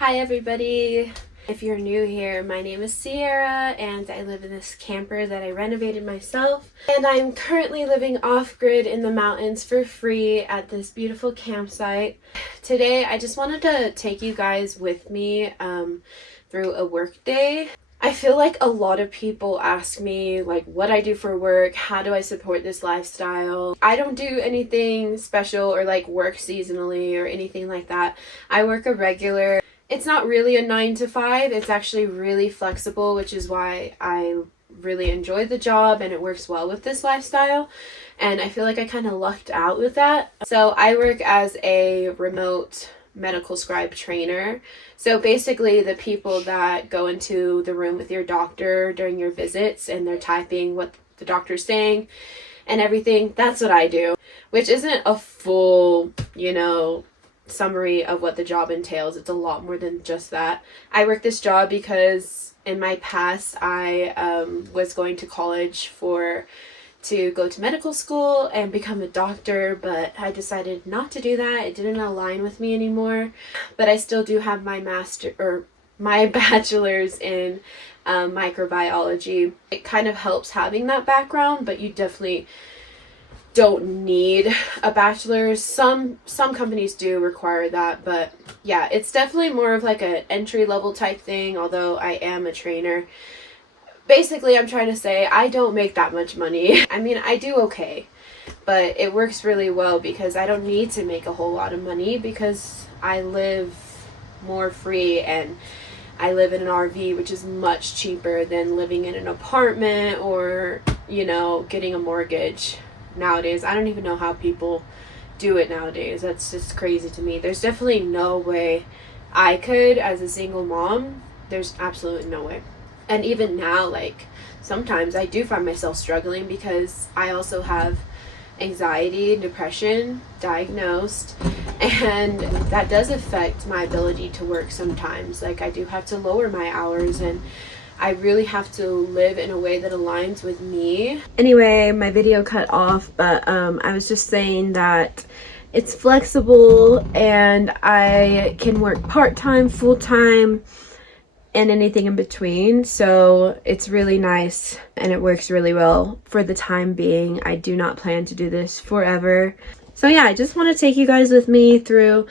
Hi everybody! If you're new here, my name is Sierra and I live in this camper that I renovated myself. And I'm currently living off-grid in the mountains for free at this beautiful campsite. Today I just wanted to take you guys with me through a work day. I feel like a lot of people ask me like what I do for work, how do I support this lifestyle. I don't do anything special or like work seasonally or anything like that. I work a regular. It's not really a 9 to 5. It's actually really flexible, which is why I really enjoy the job and it works well with this lifestyle. And I feel like I kind of lucked out with that. So I work as a remote medical scribe trainer. So basically the people that go into the room with your doctor during your visits and they're typing what the doctor's saying and everything, that's what I do. Which isn't a full, summary of what the job entails. It's a lot more than just that. I work this job because in my past I was going to college to go to medical school and become a doctor, but I decided not to do that. It didn't align with me anymore. But I still do have my bachelor's in microbiology. It kind of helps having that background, but you definitely don't need a bachelor's. Some companies do require that, but yeah, it's definitely more of like an entry-level type thing, although I am a trainer. Basically, I'm trying to say I don't make that much money. I mean, I do okay, but it works really well because I don't need to make a whole lot of money because I live more free and I live in an RV, which is much cheaper than living in an apartment or, getting a mortgage. Nowadays, I don't even know how people do it nowadays. That's just crazy to me. There's definitely no way I could as a single mom. There's absolutely no way. And even now, like, sometimes I do find myself struggling because I also have anxiety and depression diagnosed, and that does affect my ability to work sometimes. Like, I do have to lower my hours and I really have to live in a way that aligns with me. Anyway, my video cut off, but I was just saying that it's flexible and I can work part-time, full-time, and anything in between. So it's really nice and it works really well for the time being. I do not plan to do this forever. So yeah, I just want to take you guys with me through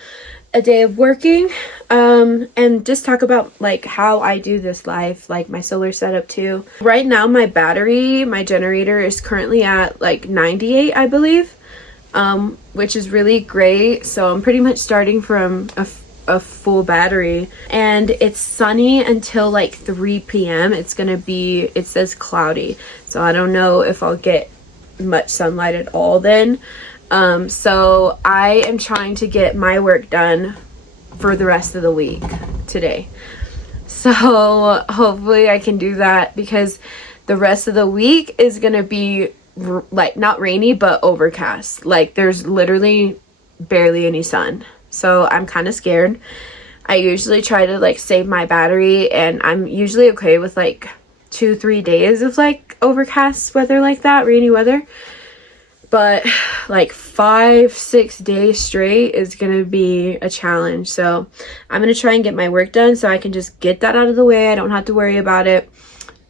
a day of working and just talk about like how I do this life, like my solar setup too. Right now my generator is currently at like 98, I believe, which is really great. So I'm pretty much starting from a full battery, and it's sunny until like 3 p.m. It says cloudy, so I don't know if I'll get much sunlight at all then. So I am trying to get my work done for the rest of the week today. So hopefully I can do that because the rest of the week is going to be like not rainy, but overcast. Like there's literally barely any sun. So I'm kind of scared. I usually try to like save my battery, and I'm usually okay with like 2-3 days of like overcast weather like that, rainy weather. But like 5-6 days straight is gonna be a challenge. So I'm gonna try and get my work done so I can just get that out of the way. I don't have to worry about it,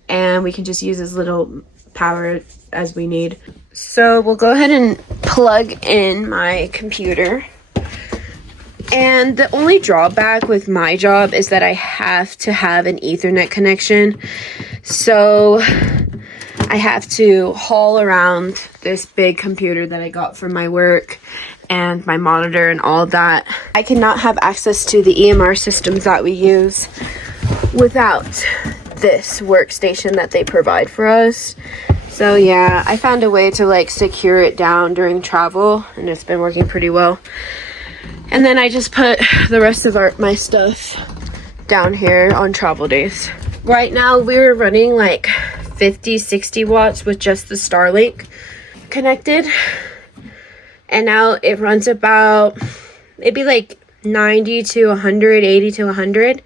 and we can just use as little power as we need. So we'll go ahead and plug in my computer. And the only drawback with my job is that I have to have an Ethernet connection. So I have to haul around this big computer that I got from my work and my monitor and all that. I cannot have access to the EMR systems that we use without this workstation that they provide for us. So yeah, I found a way to like secure it down during travel, and it's been working pretty well. And then I just put the rest of my stuff down here on travel days. Right now we're running like 50-60 watts with just the Starlink connected, and now it runs about maybe like 90 to 100, 80 to 100.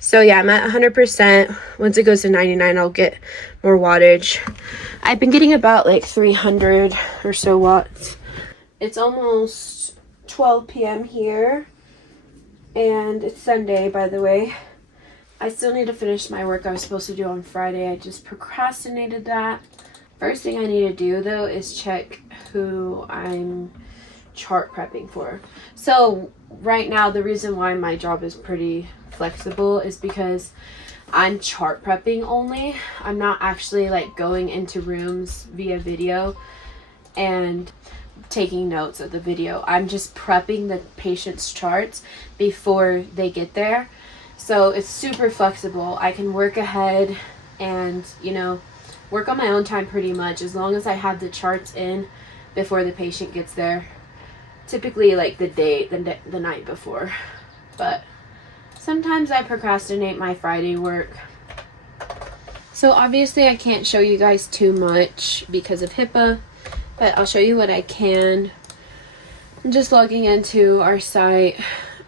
So yeah, I'm at 100%. Once it goes to 99, I'll get more wattage. I've been getting about like 300 or so watts. It's almost 12 p.m. here, And it's Sunday, by the way. I still need to finish my work I was supposed to do on Friday. I just procrastinated that. First thing I need to do though is check who I'm chart prepping for. So right now the reason why my job is pretty flexible is because I'm chart prepping only. I'm not actually like going into rooms via video and taking notes of the video. I'm just prepping the patient's charts before they get there. So it's super flexible. I can work ahead and, you know, work on my own time pretty much as long as I have the charts in before the patient gets there. Typically like the night before. But sometimes I procrastinate my Friday work. So obviously I can't show you guys too much because of HIPAA, but I'll show you what I can. I'm just logging into our site.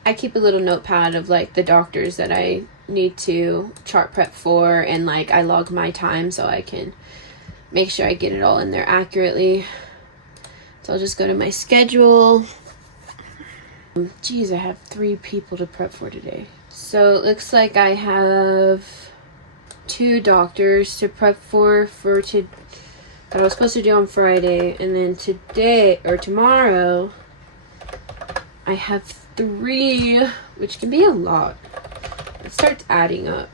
I keep a little notepad of like the doctors that I need to chart prep for, and like I log my time so I can make sure I get it all in there accurately. So I'll just go to my schedule. Geez, I have 3 people to prep for today. So it looks like I have 2 doctors to prep for that I was supposed to do on Friday, and then today or tomorrow I have 3, which can be a lot. It starts adding up.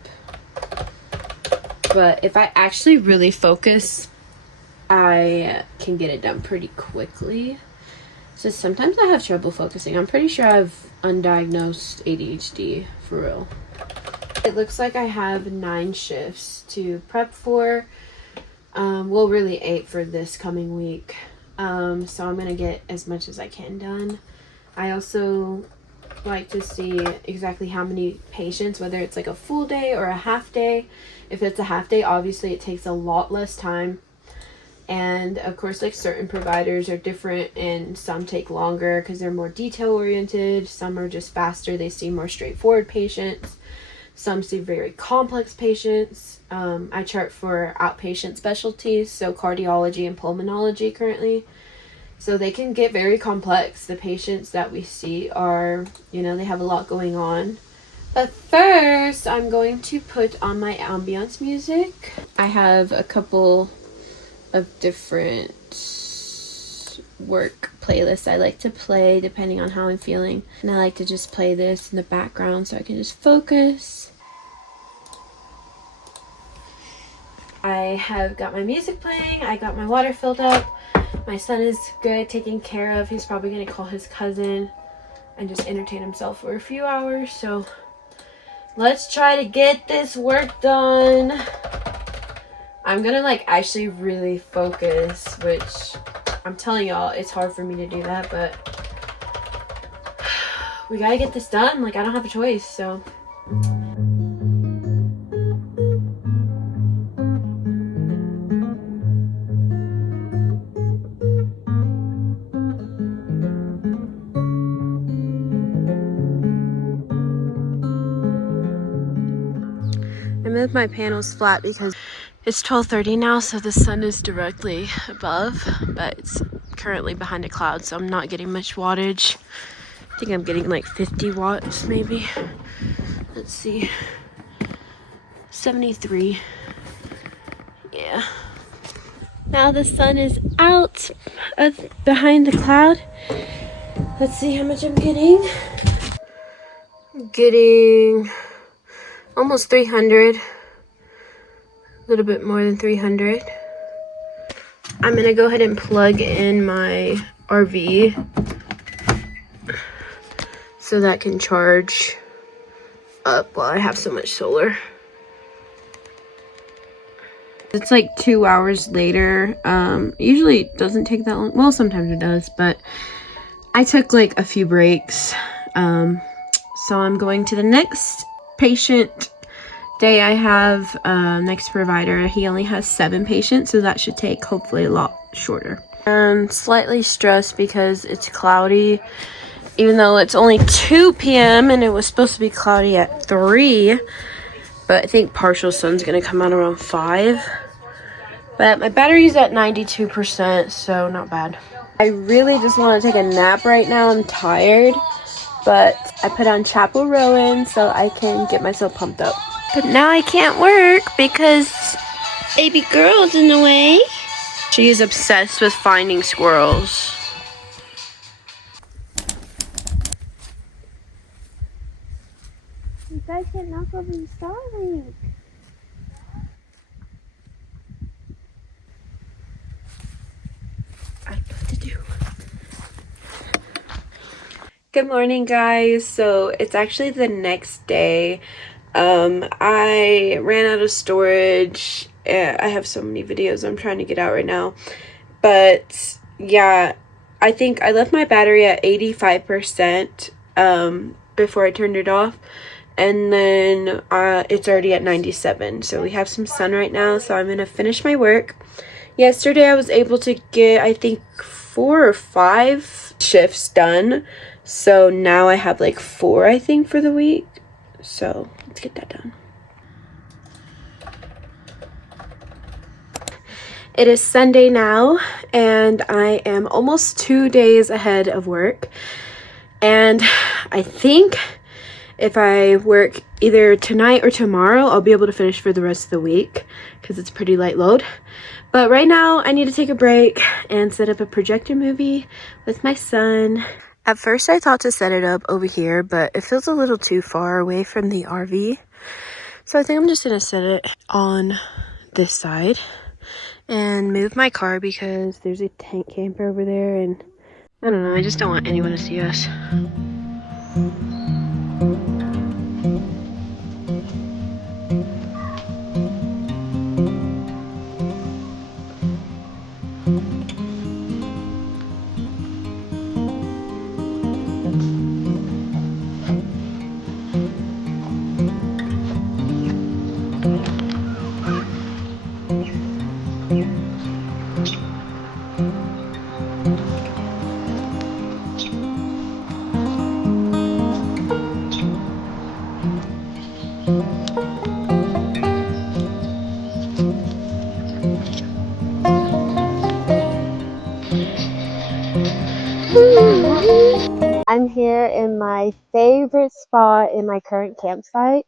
But if I actually really focus, I can get it done pretty quickly. So sometimes I have trouble focusing. I'm pretty sure I have undiagnosed ADHD for real. It looks like I have 9 shifts to prep for. Well, really 8 for this coming week. So I'm going to get as much as I can done. I also like to see exactly how many patients, whether it's like a full day or a half day. If it's a half day, obviously it takes a lot less time. And of course, like certain providers are different and some take longer because they're more detail oriented. Some are just faster. They see more straightforward patients. Some see very complex patients. I chart for outpatient specialties, so cardiology and pulmonology currently. So they can get very complex. The patients that we see are, you know, they have a lot going on. But first, I'm going to put on my ambience music. I have a couple of different work playlists I like to play depending on how I'm feeling. And I like to just play this in the background so I can just focus. I have got my music playing. I got my water filled up. My son is good, taken care of. He's probably going to call his cousin and just entertain himself for a few hours. So let's try to get this work done. I'm going to like actually really focus, which I'm telling y'all, it's hard for me to do that, but we got to get this done. Like I don't have a choice, so. I moved my panels flat because it's 12:30 now, so the sun is directly above, but it's currently behind a cloud, so I'm not getting much wattage. I think I'm getting like 50 watts maybe. Let's see. 73. Yeah. Now the sun is out behind the cloud. Let's see how much I'm getting. I'm getting almost 300. A little bit more than 300. I'm gonna go ahead and plug in my RV so that can charge up while I have so much solar. It's like 2 hours later. Usually it doesn't take that long. Well, sometimes it does, but I took like a few breaks. So I'm going to the next patient day I have. Next provider, he only has 7 patients, so that should take hopefully a lot shorter. I'm slightly stressed because it's cloudy, even though it's only 2 p.m. and it was supposed to be cloudy at 3. But I think partial sun's gonna come out around 5. But my battery's at 92%, so not bad. I really just want to take a nap right now. I'm tired. but I put on Chapel Rowan so I can get myself pumped up. But now I can't work because baby girl's in the way. She is obsessed with finding squirrels. You guys can't knock over the Starlink. I know what to do. Good morning, guys. So it's actually the next day. I ran out of storage. I have so many videos I'm trying to get out right now. But yeah, I think I left my battery at 85% before I turned it off. And then it's already at 97. So we have some sun right now. So I'm going to finish my work. Yesterday I was able to get, I think, 4 or 5 shifts done. So now I have like 4, I think, for the week. So let's get that done. It is Sunday now, and I am almost 2 days ahead of work. And I think if I work either tonight or tomorrow, I'll be able to finish for the rest of the week because it's pretty light load. But right now, I need to take a break and set up a projector movie with my son. At first, I thought to set it up over here, but it feels a little too far away from the RV. So I think I'm just going to set it on this side and move my car because there's a tent camper over there. And I don't know, I just don't want anyone to see us. I'm here in my favorite spot in my current campsite,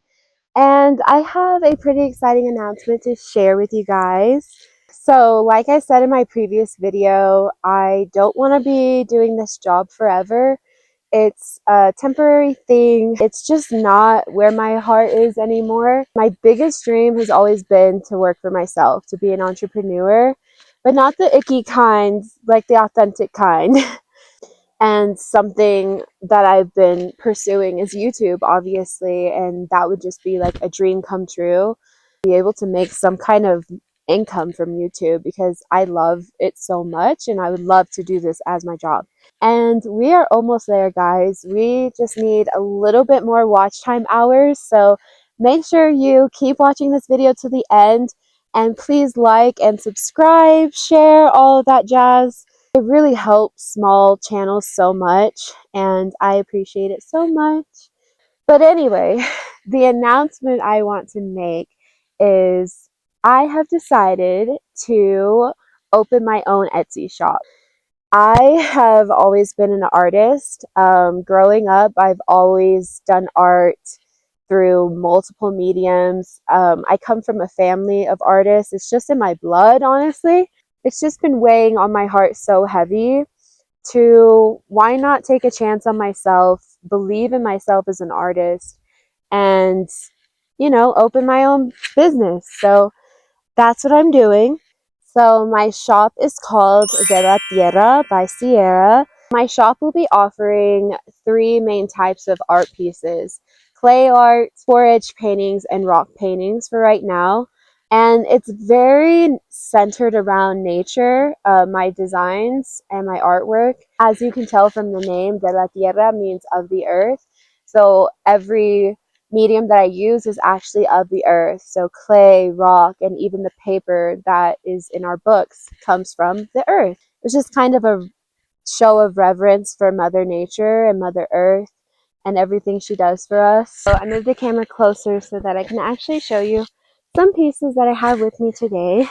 and I have a pretty exciting announcement to share with you guys. So, like I said in my previous video, I don't want to be doing this job forever. It's a temporary thing. It's just not where my heart is anymore. My biggest dream has always been to work for myself, to be an entrepreneur, but not the icky kind, like the authentic kind. And something that I've been pursuing is YouTube, obviously, and that would just be like a dream come true. Be able to make some kind of income from YouTube because I love it so much and I would love to do this as my job. And we are almost there, guys. We just need a little bit more watch time hours, so make sure you keep watching this video to the end, and please like and subscribe, share, all of that jazz. It really helps small channels so much, and I appreciate it so much. But anyway, the announcement I want to make is I have decided to open my own Etsy shop. I have always been an artist. Growing up, I've always done art through multiple mediums. I come from a family of artists. It's just in my blood, honestly. It's just been weighing on my heart so heavy to why not take a chance on myself, believe in myself as an artist, and, open my own business. So that's what I'm doing. So my shop is called Delatierra by Sierra. My shop will be offering 3 main types of art pieces: clay art, 4-edge paintings, and rock paintings for right now. And it's very centered around nature, my designs and my artwork. As you can tell from the name, de la tierra means of the earth. So every medium that I use is actually of the earth. So clay, rock, and even the paper that is in our books comes from the earth. It's just kind of a show of reverence for Mother Nature and Mother Earth and everything she does for us. So I moved the camera closer so that I can actually show you some pieces that I have with me today.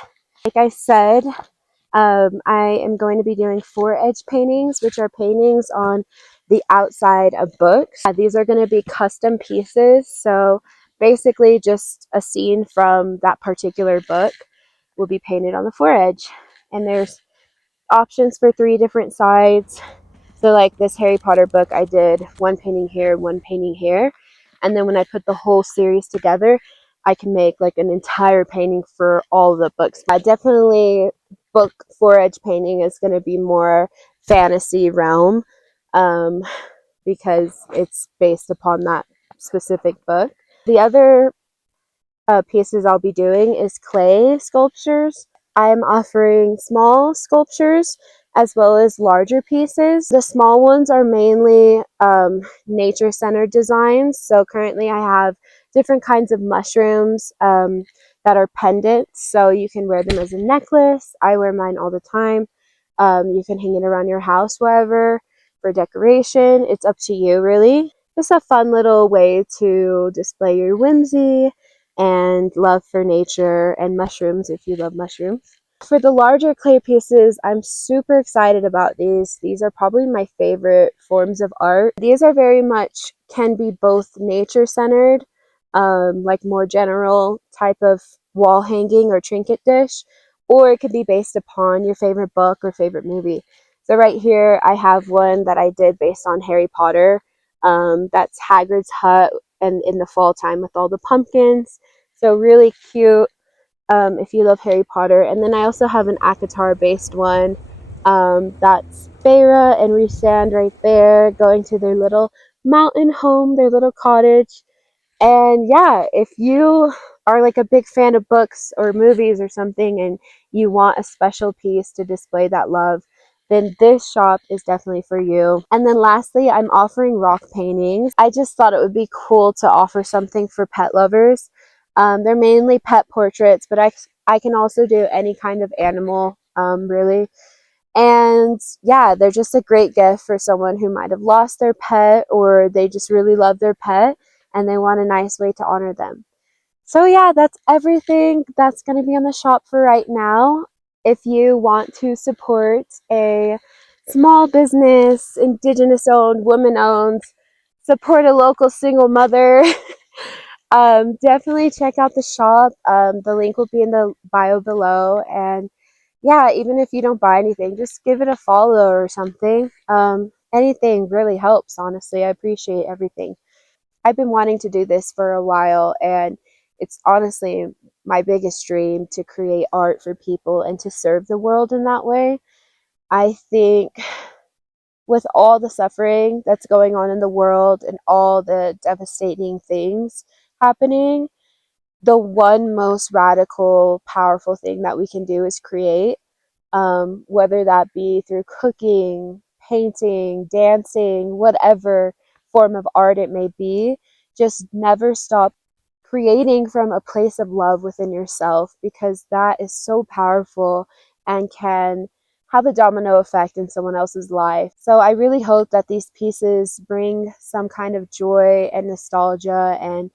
Like I said, I am going to be doing 4-edge paintings, which are paintings on the outside of books. These are going to be custom pieces, so basically just a scene from that particular book will be painted on the foredge. And there's options for 3 different sides. So like this Harry Potter book, I did one painting here, one painting here. And then when I put the whole series together, I can make like an entire painting for all the books. Definitely book foredge painting is going to be more fantasy realm, because it's based upon that specific book. The other pieces I'll be doing is clay sculptures. I'm offering small sculptures as well as larger pieces. The small ones are mainly nature-centered designs. So currently I have different kinds of mushrooms that are pendants. So you can wear them as a necklace. I wear mine all the time. You can hang it around your house wherever for decoration. It's up to you, really. Just a fun little way to display your whimsy and love for nature and mushrooms if you love mushrooms. For the larger clay pieces, I'm super excited about these. These are probably my favorite forms of art. These are very much, can be both nature-centered, like more general type of wall hanging or trinket dish, or it could be based upon your favorite book or favorite movie. So right here, I have one that I did based on Harry Potter. That's Hagrid's hut and in the fall time with all the pumpkins. So really cute if you love Harry Potter. And then I also have an Akatar based one. That's Feyre and Rhysand right there going to their little mountain home, their little cottage. And yeah, if you are like a big fan of books or movies or something and you want a special piece to display that love, then this shop is definitely for you. And then lastly, I'm offering rock paintings. I just thought it would be cool to offer something for pet lovers. They're mainly pet portraits, but I can also do any kind of animal, really. And yeah, they're just a great gift for someone who might have lost their pet or they just really love their pet and they want a nice way to honor them. So yeah, that's everything that's going to be on the shop for right now. If you want to support a small business, indigenous owned, woman owned, support a local single mother, definitely check out the shop. The link will be in the bio below. And yeah, even if you don't buy anything, just give it a follow or something. Anything really helps, honestly. I appreciate everything. I've been wanting to do this for a while, and it's honestly my biggest dream to create art for people and to serve the world in that way. I think with all the suffering that's going on in the world and all the devastating things happening, the one most radical, powerful thing that we can do is create, whether that be through cooking, painting, dancing, whatever form of art it may be. Just never stop creating from a place of love within yourself, because that is so powerful and can have a domino effect in someone else's life. So I really hope that these pieces bring some kind of joy and nostalgia and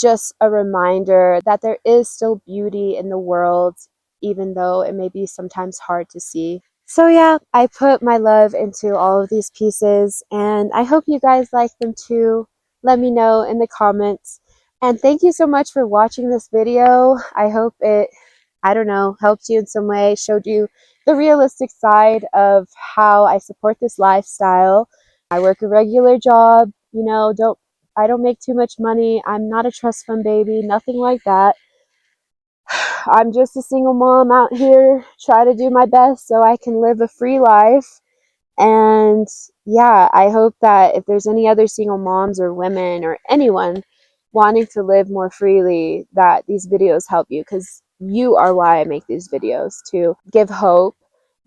just a reminder that there is still beauty in the world, even though it may be sometimes hard to see. So yeah, I put my love into all of these pieces, and I hope you guys like them too. Let me know in the comments. And thank you so much for watching this video. I hope it, I don't know, helped you in some way, showed you the realistic side of how I support this lifestyle. I work a regular job, you know, I don't make too much money. I'm not a trust fund baby, nothing like that. I'm just a single mom out here trying to do my best so I can live a free life. And yeah, I hope that if there's any other single moms or women or anyone wanting to live more freely, that these videos help you, because you are why I make these videos, to give hope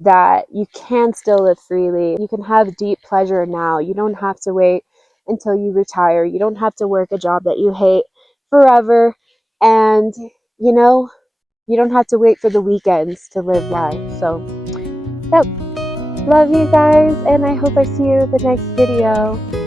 that you can still live freely. You can have deep pleasure now. You don't have to wait until you retire. You don't have to work a job that you hate forever. And, you know, you don't have to wait for the weekends to live life. So, yep. Love you guys, and I hope I see you in the next video.